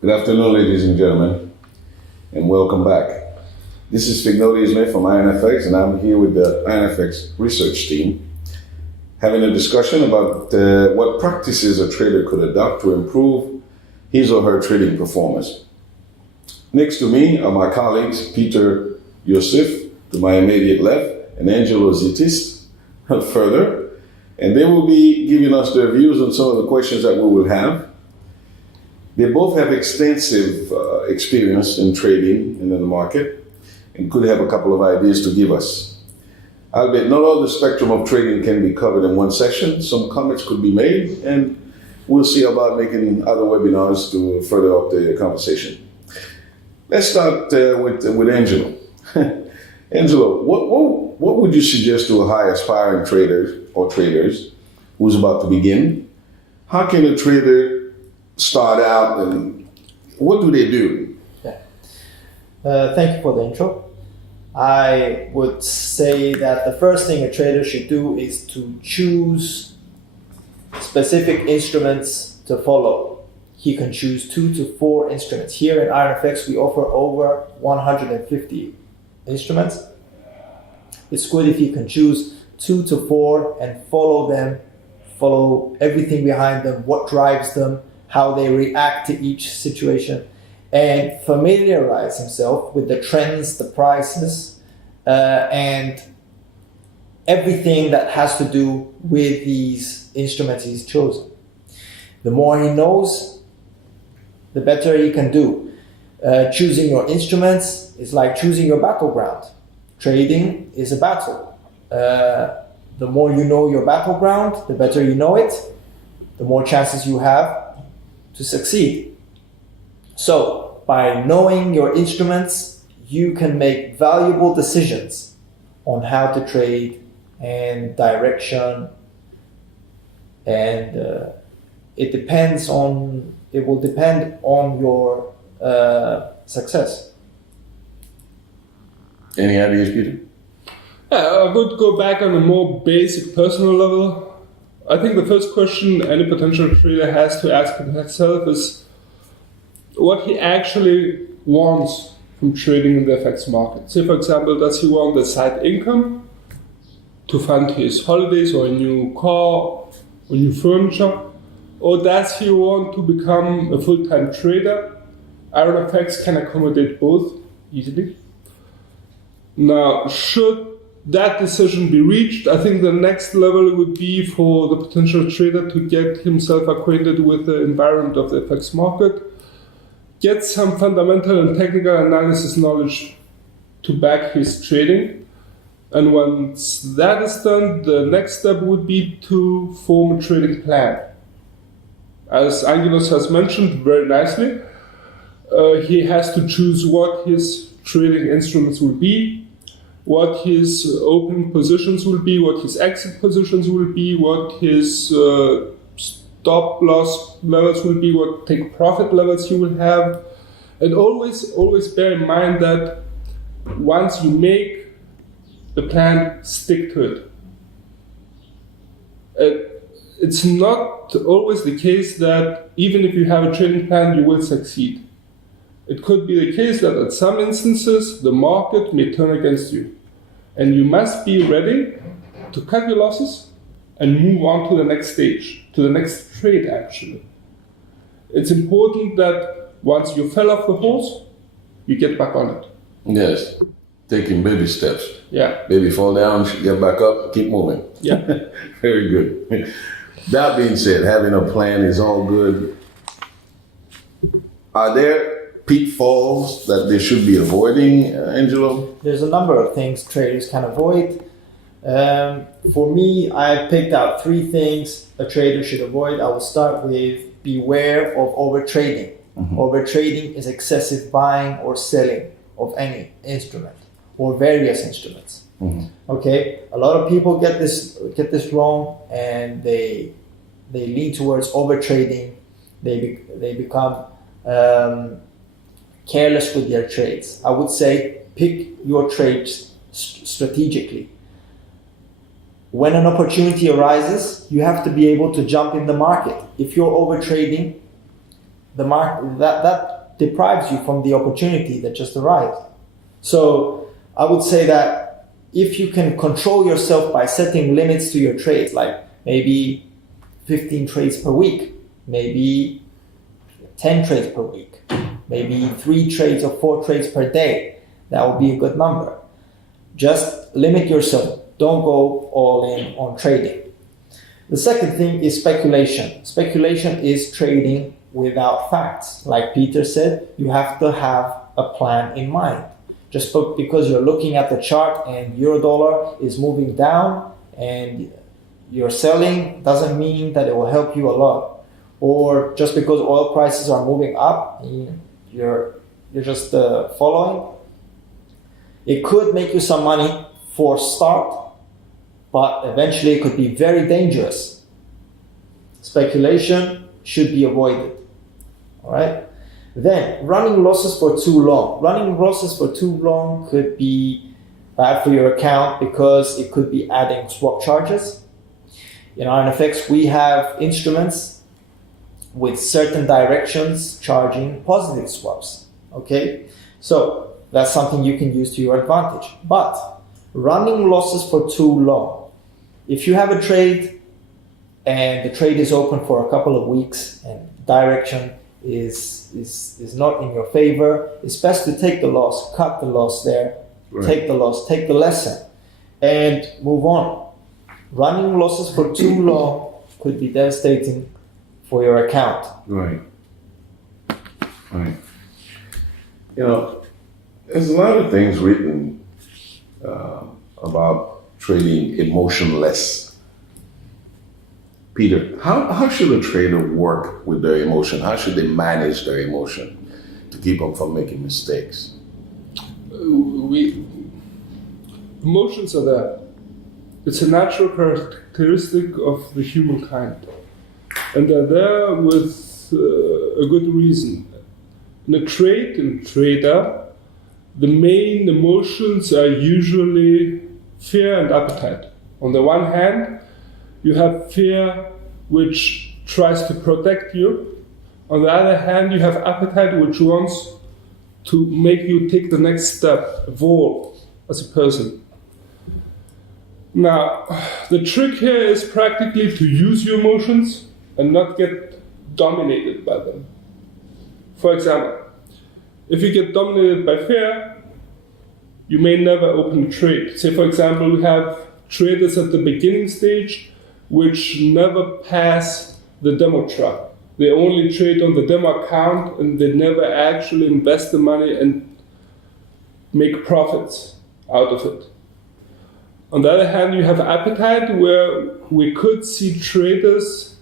Good afternoon, ladies and gentlemen, and welcome back. This is Fignoli Smith from IronFX, and I'm here with the IronFX research team, having a discussion about what practices a trader could adopt to improve his or her trading performance. Next to me are my colleagues, Peter Yosef, to my immediate left, and Angelo Zitis, further, and they will be giving us their views on some of the questions that we will have. They both have extensive experience in trading in the market and could have a couple of ideas to give us. Albeit not all the spectrum of trading can be covered in one session. Some comments could be made, and we'll see about making other webinars to further up the conversation. Let's start with Angelo. Angelo, what would you suggest to a high aspiring trader or traders who's about to begin? How can a trader start out, and what do they do? Thank you for the intro. I would say that the first thing a trader should do is to choose specific instruments to follow. He can choose 2 to 4 instruments. Here in IronFX, we offer over 150 instruments. It's good if you can choose 2 to 4 and follow them, follow everything behind them, what drives them, how they react to each situation, and familiarize himself with the trends, the prices, and everything that has to do with these instruments he's chosen. The more he knows, the better he can do. Choosing your instruments is like choosing your battleground. Trading is a battle. The more you know your battleground, the better you know it, the more chances you have to succeed. So, by knowing your instruments, you can make valuable decisions on how to trade and direction, and it will depend on your success. Any ideas, Peter? I would go back on a more basic personal level. I think the first question any potential trader has to ask himself is what he actually wants from trading in the FX market. Say, for example, does he want a side income to fund his holidays or a new car or new furniture? Or does he want to become a full-time trader? IronFX can accommodate both easily. Now, should that decision be reached, I think the next level would be for the potential trader to get himself acquainted with the environment of the FX market, get some fundamental and technical analysis knowledge to back his trading. And once that is done, the next step would be to form a trading plan. As Angelos has mentioned very nicely, he has to choose what his trading instruments will be, what his open positions will be, what his exit positions will be, what his stop loss levels will be, what take profit levels he will have. And always bear in mind that once you make the plan, stick to it. It's not always the case that even if you have a trading plan, you will succeed. It could be the case that at some instances, the market may turn against you. And you must be ready to cut your losses and move on to the next stage, to the next trade actually. It's important that once you fell off the horse, you get back on it. Yes, taking baby steps. Yeah. Baby fall down, get back up, keep moving. Yeah. Very good. That being said, having a plan is all good. Are there pitfalls that they should be avoiding, Angelo? There's a number of things traders can avoid. For me, I picked out 3 things a trader should avoid. I will start with beware of overtrading. Mm-hmm. Overtrading is excessive buying or selling of any instrument or various instruments. Mm-hmm. Okay, a lot of people get this wrong, and they lean towards overtrading. They become careless with their trades. I would say pick your trades strategically. When an opportunity arises, you have to be able to jump in the market. If you're overtrading, the market that deprives you from the opportunity that just arrived. So I would say that if you can control yourself by setting limits to your trades, like maybe 15 trades per week, maybe 10 trades per week, maybe 3 trades or 4 trades per day, that would be a good number. Just limit yourself. Don't go all in on trading. The second thing is speculation. Speculation is trading without facts. Like Peter said, you have to have a plan in mind. Just because you're looking at the chart and euro dollar is moving down and you're selling doesn't mean that it will help you a lot. Or just because oil prices are moving up, you're just following. It could make you some money for start, but eventually it could be very dangerous. Speculation should be avoided. All right. Then running losses for too long. Running losses for too long could be bad for your account because it could be adding swap charges. In IronFX, we have instruments with certain directions charging positive swaps. Okay, so that's something you can use to your advantage. But running losses for too long. If you have a trade and the trade is open for a couple of weeks and direction is not in your favor, it's best to take the loss, cut the loss there, right. Take the loss, take the lesson, and move on. Running losses for too long could be devastating for your account. Right. Right. You know, there's a lot of things written about trading emotionless. Peter, how should a trader work with their emotion? How should they manage their emotion to keep them from making mistakes? Emotions are there. It's a natural characteristic of the humankind. And they're there with a good reason. In a trader, the main emotions are usually fear and appetite. On the one hand, you have fear which tries to protect you. On the other hand, you have appetite which wants to make you take the next step, evolve as a person. Now, the trick here is practically to use your emotions and not get dominated by them. For example, if you get dominated by fear, you may never open a trade. Say, for example, we have traders at the beginning stage which never pass the demo track. They only trade on the demo account and they never actually invest the money and make profits out of it. On the other hand, you have appetite, where we could see traders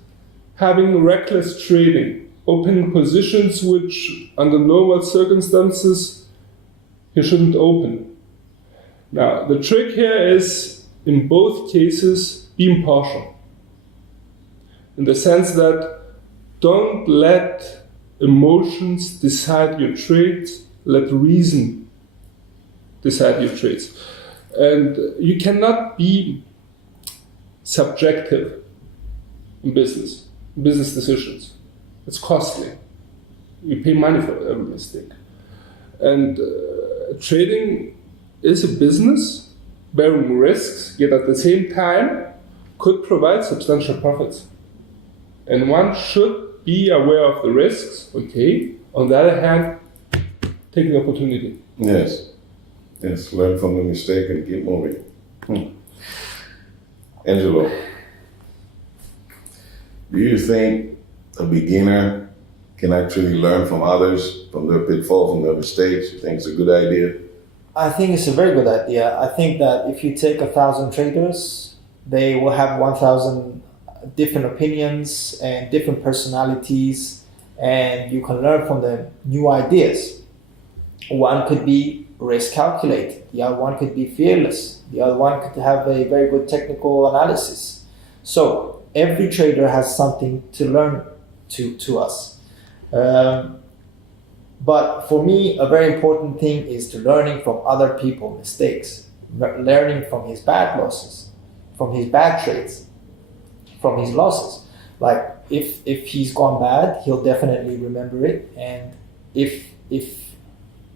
having reckless trading, opening positions which under normal circumstances you shouldn't open. Now, the trick here is, in both cases, be impartial. In the sense that don't let emotions decide your trades, let reason decide your trades. And you cannot be subjective in business decisions. It's costly. You pay money for every mistake. And trading is a business bearing risks, yet at the same time could provide substantial profits. And one should be aware of the risks, okay? On the other hand, take the opportunity. Yes. Yes, learn from the mistake and keep moving. Angelo, do you think a beginner can actually learn from others, from their pitfalls, from their mistakes? You think it's a good idea? I think it's a very good idea. I think that if you take 1,000 traders, they will have 1,000 different opinions and different personalities, and you can learn from them new ideas. One could be risk calculated, the other one could be fearless, the other one could have a very good technical analysis. So every trader has something to learn to us. But for me, a very important thing is to learning from other people's mistakes, learning from his bad losses, from his bad trades, from his losses. Like if he's gone bad, he'll definitely remember it. And if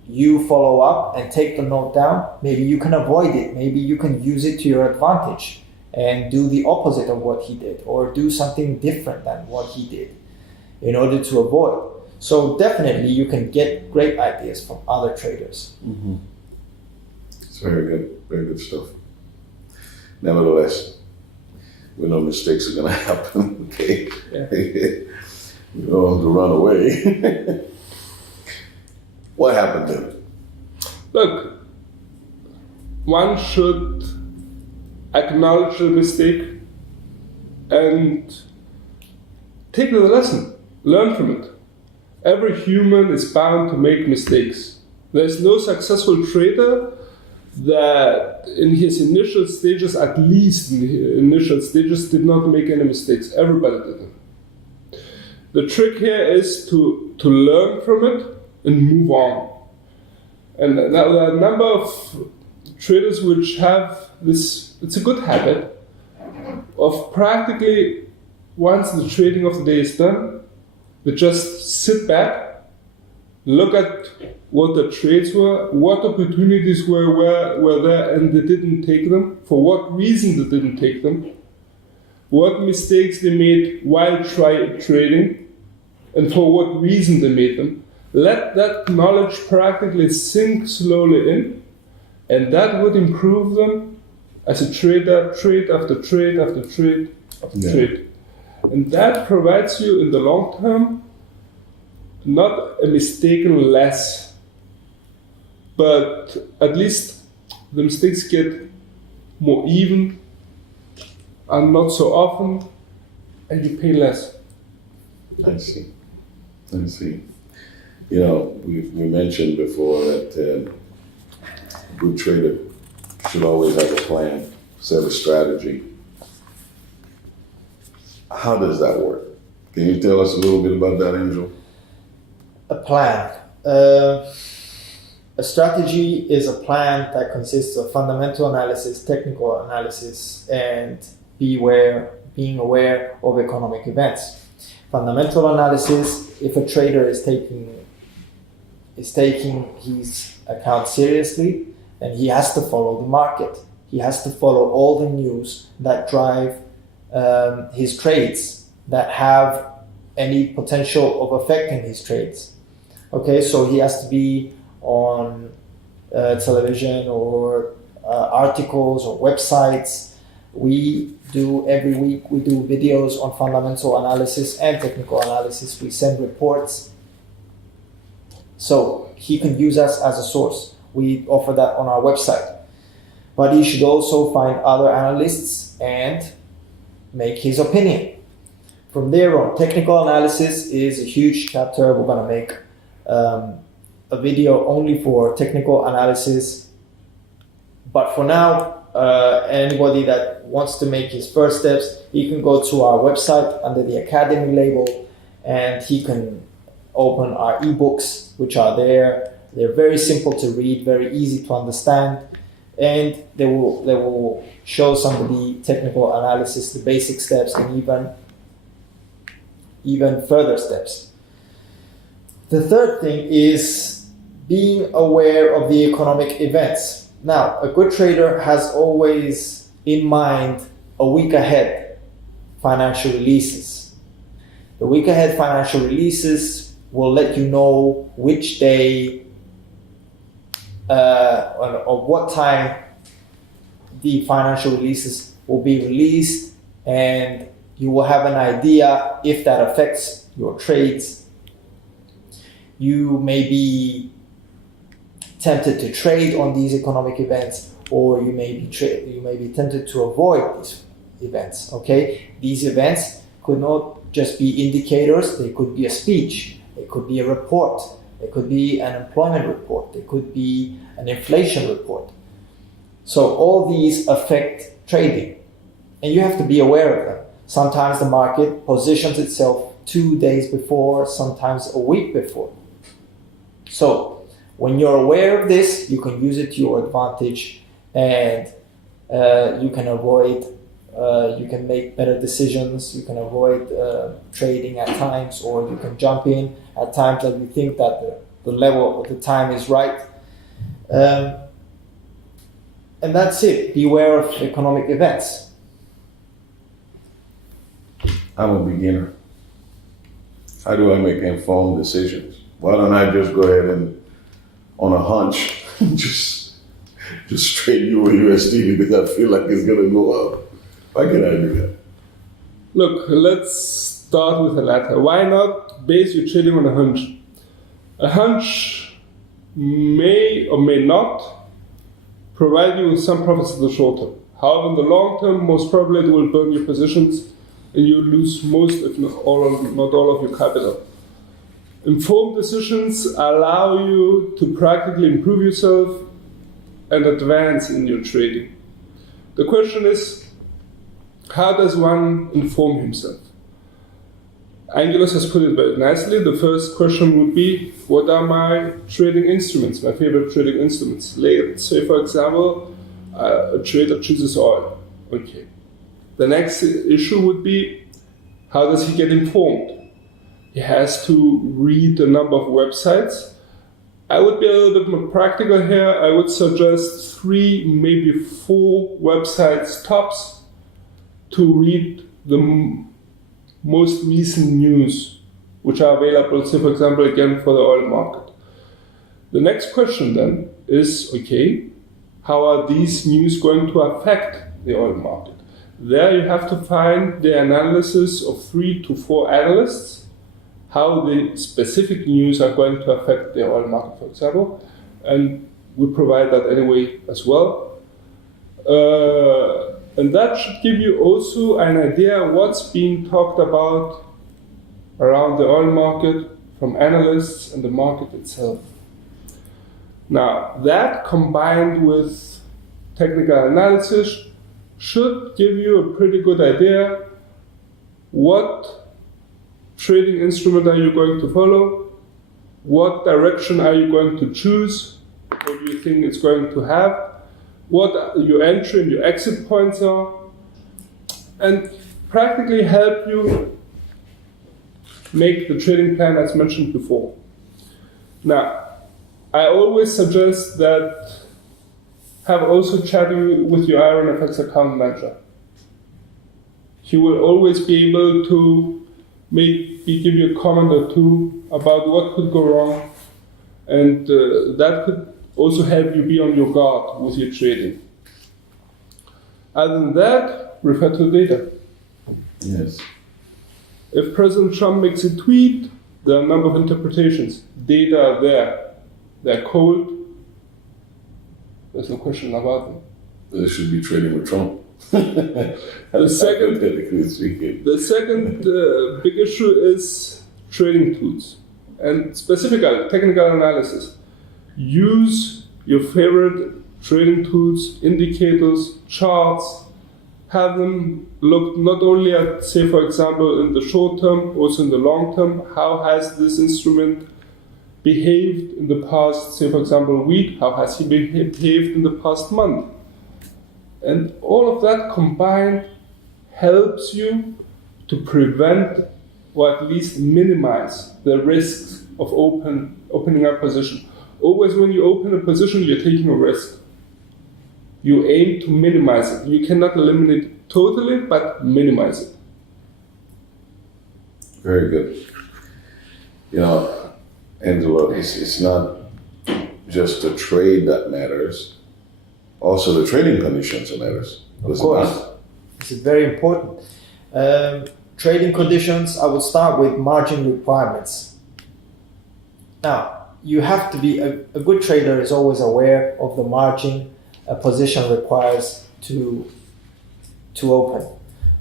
you follow up and take the note down, maybe you can avoid it. Maybe you can use it to your advantage and do the opposite of what he did, or do something different than what he did in order to avoid. So definitely you can get great ideas from other traders. Mm-hmm. It's very good stuff. Nevertheless, we know mistakes are going to happen. Okay, Yeah. You don't have to run away. What happened then? Look, one should acknowledge the mistake and take the lesson, learn from it. Every human is bound to make mistakes. There's no successful trader that in his initial stages, at least in the initial stages, did not make any mistakes. Everybody did them. The trick here is to learn from it and move on. And now there are a number of traders which have this, it's a good habit of practically, once the trading of the day is done, they just sit back, look at what the trades were, what opportunities were there, and they didn't take them, for what reason they didn't take them, what mistakes they made while trading, and for what reason they made them. Let that knowledge practically sink slowly in, and that would improve them as a trader, trade after trade after trade after trade. And that provides you in the long term not a mistaken less, but at least the mistakes get more even and not so often, and you pay less. I see. You know, we mentioned before that a good trader should always have a plan, set a strategy. How does that work? Can you tell us a little bit about that, Angel? A plan. A strategy is a plan that consists of fundamental analysis, technical analysis, and being aware of economic events. Fundamental analysis, if a trader is taking his account seriously, then he has to follow the market. He has to follow all the news that drive his trades, that have any potential of affecting his trades. Okay, so he has to be on television or articles or websites. Every week we do videos on fundamental analysis and technical analysis. We send reports. So he can use us as a source. We offer that on our website. But he should also find other analysts and make his opinion. From there on, technical analysis is a huge chapter. We're going to make a video only for technical analysis. But for now, anybody that wants to make his first steps, he can go to our website under the Academy label, and he can open our ebooks, which are there. They're very simple to read, very easy to understand, and they will show some of the technical analysis, the basic steps, and even further steps. The third thing is being aware of the economic events. Now, a good trader has always in mind a week ahead financial releases. The week ahead financial releases will let you know which day or what time the financial releases will be released, and you will have an idea if that affects your trades. You may be tempted to trade on these economic events, or you may be tempted to avoid these events. Okay, these events could not just be indicators. They could be a speech. It could be a report. It could be an employment report. It could be an inflation report. So all these affect trading, and you have to be aware of them. Sometimes the market positions itself 2 days before, sometimes a week before. So when you're aware of this, you can use it to your advantage, and you can avoid You can make better decisions. You can avoid trading at times, or you can jump in at times that you think that the level of the time is right. And that's it. Beware of economic events. I'm a beginner. How do I make informed decisions? Why don't I just go ahead and, on a hunch, just trade USD because I feel like it's gonna go up? Why can't I do that? Look, let's start with the latter. Why not base your trading on a hunch? A hunch may or may not provide you with some profits in the short term. However, in the long term, most probably it will burn your positions and you lose most, if not all of your capital. Informed decisions allow you to practically improve yourself and advance in your trading. The question is, how does one inform himself? Angelos has put it very nicely. The first question would be, what are my trading instruments, my favorite trading instruments? Let's say, for example, a trader chooses oil. Okay. The next issue would be, how does he get informed? He has to read a number of websites. I would be a little bit more practical here. I would suggest 3, maybe 4 websites tops to read the most recent news which are available, say for example, again for the oil market. The next question then is, okay, how are these news going to affect the oil market? There you have to find the analysis of 3 to 4 analysts, how the specific news are going to affect the oil market, for example, and we provide that anyway as well. And that should give you also an idea what's being talked about around the oil market from analysts and the market itself. Now, that combined with technical analysis should give you a pretty good idea what trading instrument are you going to follow, what direction are you going to choose, what do you think it's going to have, what your entry and your exit points are, and practically help you make the trading plan as mentioned before. Now, I always suggest that have also chatting with your IronFX account manager. He will always be able to maybe give you a comment or two about what could go wrong, and that could also help you be on your guard with your trading. Other than that, refer to the data. Yes. If President Trump makes a tweet, there are a number of interpretations. Data are there. They're cold. There's no question about them. They should be trading with Trump. The second big issue is trading tools and specifically technical analysis. Use your favorite trading tools, indicators, charts. Have them look not only at, say, for example, in the short term, also in the long term. How has this instrument behaved in the past, say, for example, week? How has he behaved in the past month? And all of that combined helps you to prevent or at least minimize the risks of opening up position. Always when you open a position, you're taking a risk. You aim to minimize it. You cannot eliminate it totally, but minimize it. Very good. You know, Angelo, it's not just the trade that matters. Also, the trading conditions matters. Of course, this is very important. Trading conditions, I would start with margin requirements. Now, you have to be, a good trader is always aware of the margin a position requires to open.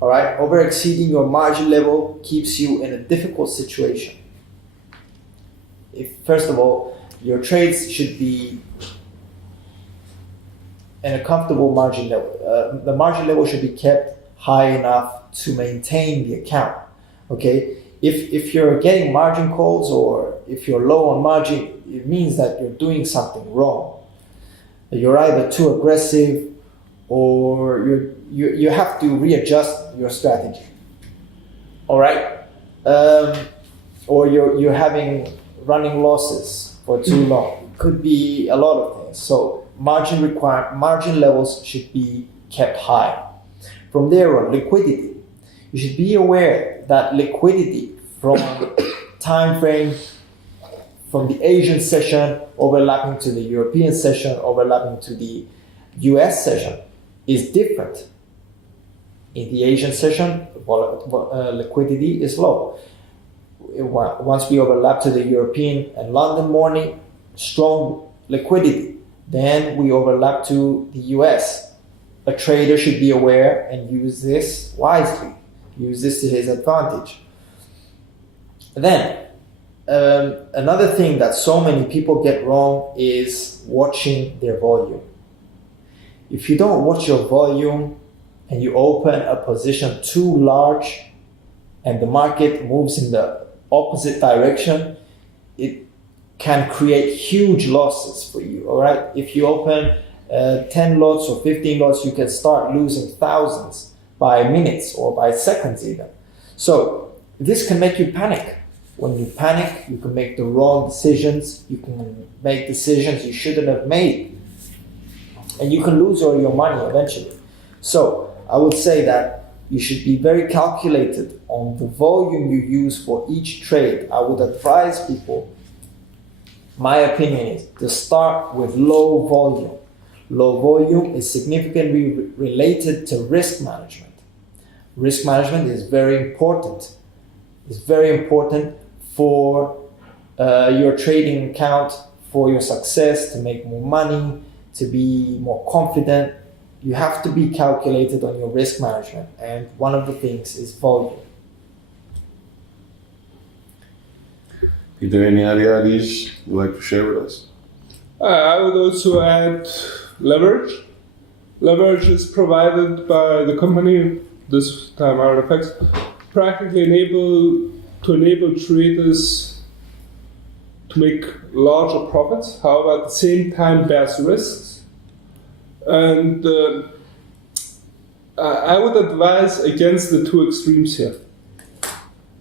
All right, over exceeding your margin level keeps you in a difficult situation. First of all, your trades should be in a comfortable margin level. The margin level should be kept high enough to maintain the account. Okay, if you're getting margin calls or if you're low on margin, it means that you're doing something wrong. You're either too aggressive or you have to readjust your strategy. All right, or you're having running losses for too long. Could be a lot of things. So margin levels should be kept high. From there on, liquidity. You should be aware that liquidity from time frame from the Asian session overlapping to the European session, overlapping to the US session is different. In the Asian session, liquidity is low. Once we overlap to the European and London morning, strong liquidity. Then we overlap to the US. A trader should be aware and use this wisely. Use this to his advantage. Then, another thing that so many people get wrong is watching their volume. If you don't watch your volume and you open a position too large and the market moves in the opposite direction, it can create huge losses for you, all right? If you open 10 lots or 15 lots, you can start losing thousands by minutes or by seconds even. So this can make you panic. When you panic, you can make the wrong decisions. You can make decisions you shouldn't have made. And you can lose all your money eventually. So I would say that you should be very calculated on the volume you use for each trade. I would advise people, my opinion is to start with low volume. Low volume is significantly related to risk management. Risk management is very important. It's very important for your trading account, for your success, to make more money, to be more confident. You have to be calculated on your risk management, and one of the things is volume. Is there any other ideas you'd like to share with us? I would also add leverage. Leverage is provided by the company, this time IronFX, practically enable traders to make larger profits, however at the same time bears risks. And I would advise against the two extremes here.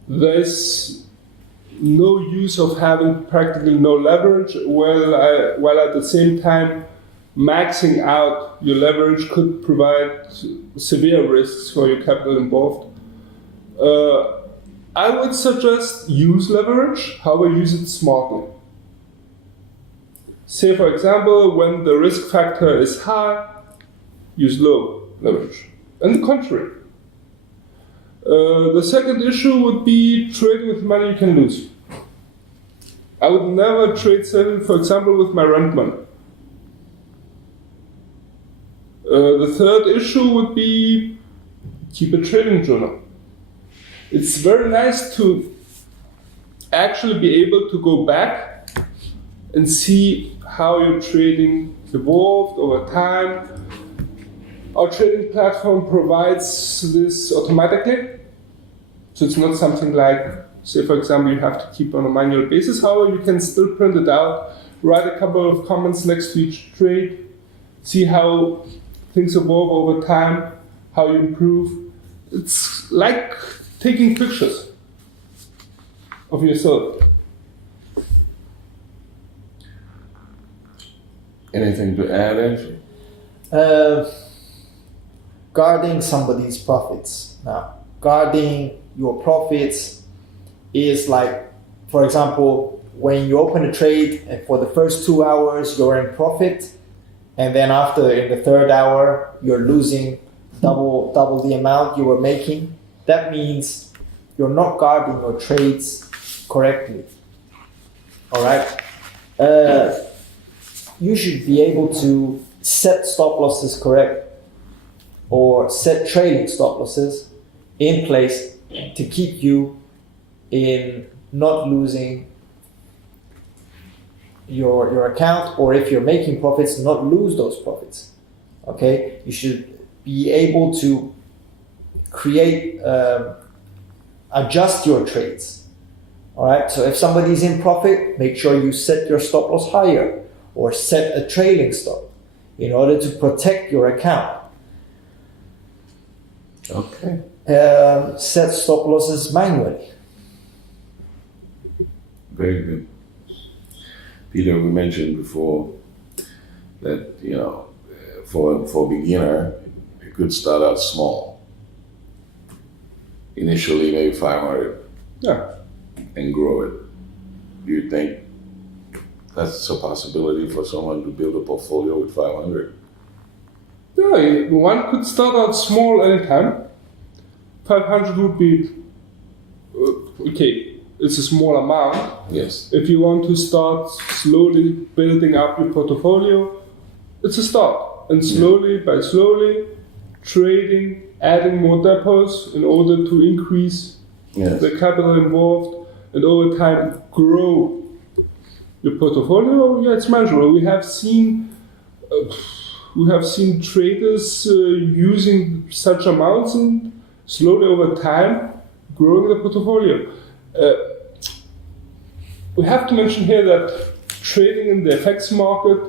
There's no use of having practically no leverage, while at the same time maxing out your leverage could provide severe risks for your capital involved. I would suggest use leverage, however use it smartly. Say for example, when the risk factor is high, use low leverage. And the contrary. The second issue would be trading with money you can lose. I would never trade, for example, with my rent money. The third issue would be keep a trading journal. It's very nice to actually be able to go back and see how your trading evolved over time. Our trading platform provides this automatically. So it's not something like, say for example, you have to keep on a manual basis. However, you can still print it out, write a couple of comments next to each trade, see how things evolve over time, how you improve. It's like taking pictures of yourself. Anything to add, Andrew? Guarding somebody's profits. Now, guarding your profits is like, for example, when you open a trade and for the first 2 hours you're in profit, and then after in the third hour you're losing double the amount you were making. That means you're not guarding your trades correctly. All right. You should be able to set stop losses correct, or set trailing stop losses in place to keep you in not losing your account, or if you're making profits, not lose those profits. Okay, you should be able to create, adjust your trades. All right, so if somebody's in profit, make sure you set your stop loss higher or set a trailing stop in order to protect your account. Okay. Set stop losses manually. Very good. Peter, we mentioned before that, for a beginner, you could start out small. Initially, maybe 500 Yeah. and grow it. Do you think that's a possibility for someone to build a portfolio with 500? Yeah, one could start out small anytime. 500 would be okay. It's a small amount. Yes. If you want to start slowly building up your portfolio, it's a start. And slowly by slowly, trading, adding more depots in order to increase Yes. the capital involved, and over time grow your portfolio. Yeah, it's manageable. We have seen traders using such amounts and slowly over time growing the portfolio. We have to mention here that trading in the FX market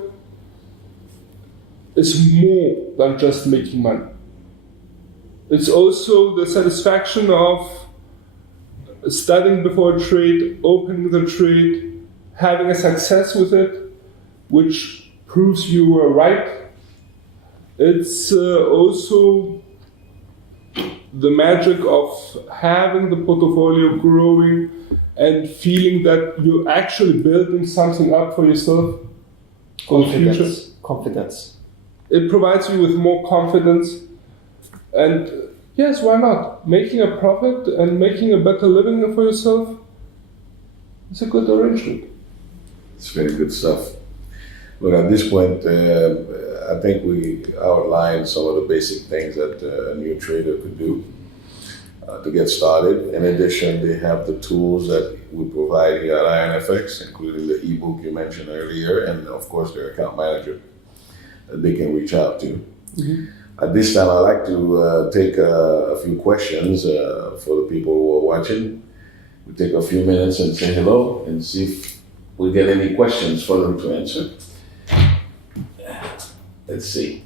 is more than just making money. It's also the satisfaction of studying before a trade, opening the trade, having a success with it, which proves you were right. It's also the magic of having the portfolio growing and feeling that you're actually building something up for yourself for the future. Confidence. It provides you with more confidence, and yes, why not? Making a profit and making a better living for yourself is a good arrangement. It's very good stuff. Look, at this point, I think we outlined some of the basic things that a new trader could do to get started. In addition, they have the tools that we provide here at IronFX, including the ebook you mentioned earlier, and of course their account manager that they can reach out to. Mm-hmm. At this time, I'd like to take a few questions for the people who are watching. We'll take a few minutes and say hello and see if we get any questions for them to answer. Let's see.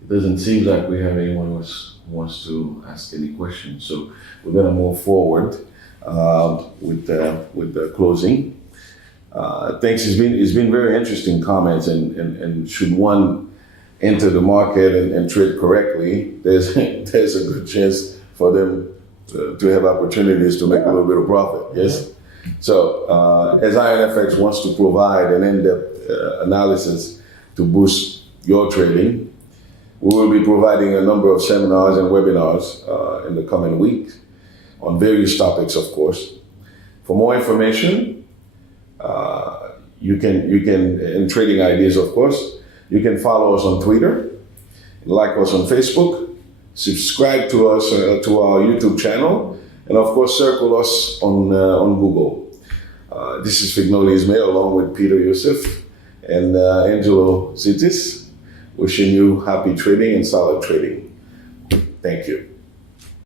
It doesn't seem like we have anyone who wants to ask any questions, so we're going to move forward with the closing. Thanks. It's been very interesting comments, and should one enter the market and trade correctly, there's a good chance for them to have opportunities to make a little bit of profit. Yes. So as IronFX wants to provide an in-depth analysis to boost your trading, we will be providing a number of seminars and webinars in the coming week on various topics, of course. For more information, you can, and trading ideas, of course, you can follow us on Twitter, like us on Facebook, subscribe to us to our YouTube channel, and of course circle us on Google. This is Fignoli Ismail along with Peter Youssef and Angelo Zitis, wishing you happy trading and solid trading. Thank you.